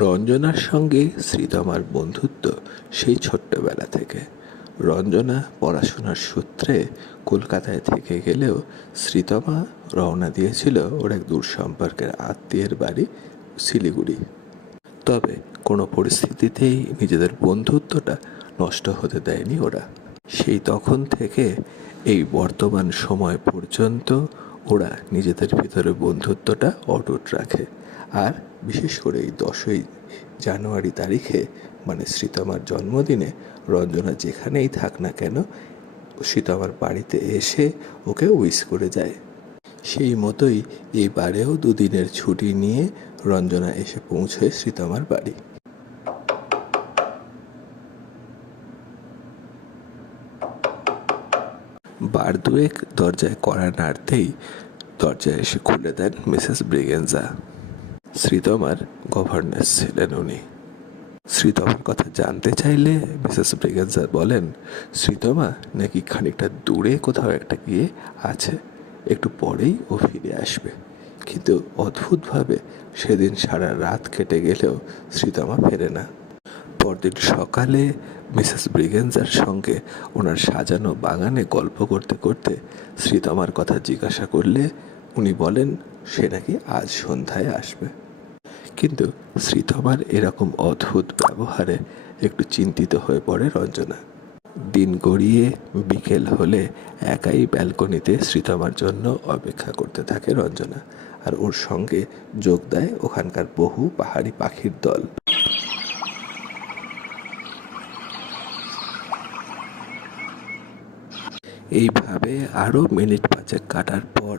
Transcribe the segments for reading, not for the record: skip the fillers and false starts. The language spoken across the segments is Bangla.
রঞ্জনার সঙ্গে শ্রীতমার বন্ধুত্ব সেই ছোট্টবেলা থেকে। রঞ্জনা পড়াশোনার সূত্রে কলকাতায় থেকে গেলেও শ্রীতমা রওনা দিয়েছিল ওর এক দূর সম্পর্কের আত্মীয়ের বাড়ি শিলিগুড়ি। তবে কোনো পরিস্থিতিতেই নিজেদের বন্ধুত্বটা নষ্ট হতে দেয়নি ওরা। সেই তখন থেকে এই বর্তমান সময় পর্যন্ত ওরা নিজেদের ভিতরে বন্ধুত্বটা অটুট রাখে। আর বিশেষ করে এই 10ই জানুয়ারি তারিখে, মানে শ্রীতমার জন্মদিনে, রঞ্জনা যেখানেই থাক না কেন শ্রীতমার বাড়িতে এসে ওকে উইশ করে যায়। সেই মতোই এবারেও দুদিনের ছুটি নিয়ে রঞ্জনা এসে পৌঁছয় শ্রীতমার বাড়ি। বার দুয়েক দরজায় কড়া নাড়তেই দরজায় এসে খুলে দেন মিসেস ব্রিগেনজা। শ্রীতমার গভর্নেস ছিলেন উনি। শ্রীতমার কথা জানতে চাইলে মিসেস ব্রিগেনজা বলেন, শ্রীতমা নাকি খানিকটা দূরে কোথাও একটা গিয়ে আছে, একটু পরেই ও ফিরে আসবে। কিন্তু অদ্ভুতভাবে সেদিন সারা রাত কেটে গেলেও শ্রীতমা ফেরে না। পরদিন সকালে মিসেস ব্রিগেনজার সঙ্গে ওনার সাজানো বাগানে গল্প করতে করতে শ্রীতমার কথা জিজ্ঞাসা করলে উনি বলেন সে নাকি আজ সন্ধ্যায় আসবে। কিন্তু শ্রীতমার এরকম অদ্ভুত ব্যবহারে একটু চিন্তিত হয়ে পড়ে রঞ্জনা। দিন গড়িয়ে বিকেল হলে একাই ব্যালকনিতে শ্রীতমার জন্য অপেক্ষা করতে থাকে রঞ্জনা। আর ওর সঙ্গে যোগ দেয় ওখানকার বহু পাহাড়ি পাখির দল। এইভাবে আরও মিনিট 5 কাটার পর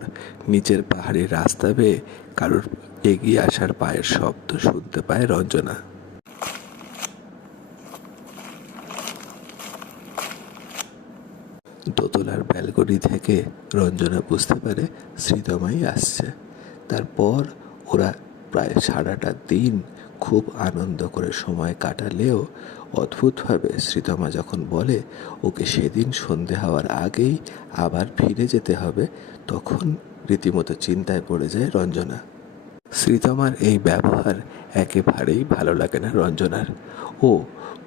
নিচের পাহাড়ি রাস্তা বেয়ে কারোর এগিয়ে আসার পায়ের শব্দ শুনতে পায় রঞ্জনা। দোতলার ব্যালকনি থেকে রঞ্জনা বুঝতে পারে শ্রীতমাই আসছে। তারপর ওরা প্রায় সারাটা দিন খুব আনন্দ করে সময় কাটালেও অদ্ভুতভাবে শ্রীতমা যখন বলে ওকে সেদিন সন্ধে হওয়ার আগেই আবার ফিরে যেতে হবে, তখন রীতিমতো চিন্তায় পড়ে যায় রঞ্জনা। শ্রীতমার এই ব্যবহার একেবারেই ভালো লাগে না রঞ্জনার। ও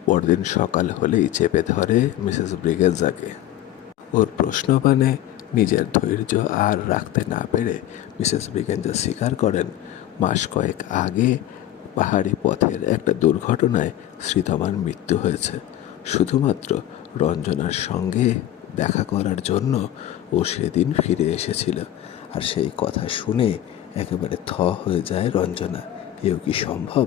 পরদিন সকাল হলেই চেপে ধরে মিসেস ব্রিগেনজাকে। ওর প্রশ্নপানে নিজের ধৈর্য আর রাখতে না পেরে মিসেস ব্রিগেনজা স্বীকার করেন মাস কয়েক আগে পাহাড়ি পথের একটা দুর্ঘটনায় শ্রীতমার মৃত্যু হয়েছে। শুধুমাত্র রঞ্জনার সঙ্গে দেখা করার জন্য ও সেদিন ফিরে এসেছিল। আর সেই কথা শুনে একেবারে থ হয়ে যায় রঞ্জনা। এও কি সম্ভব?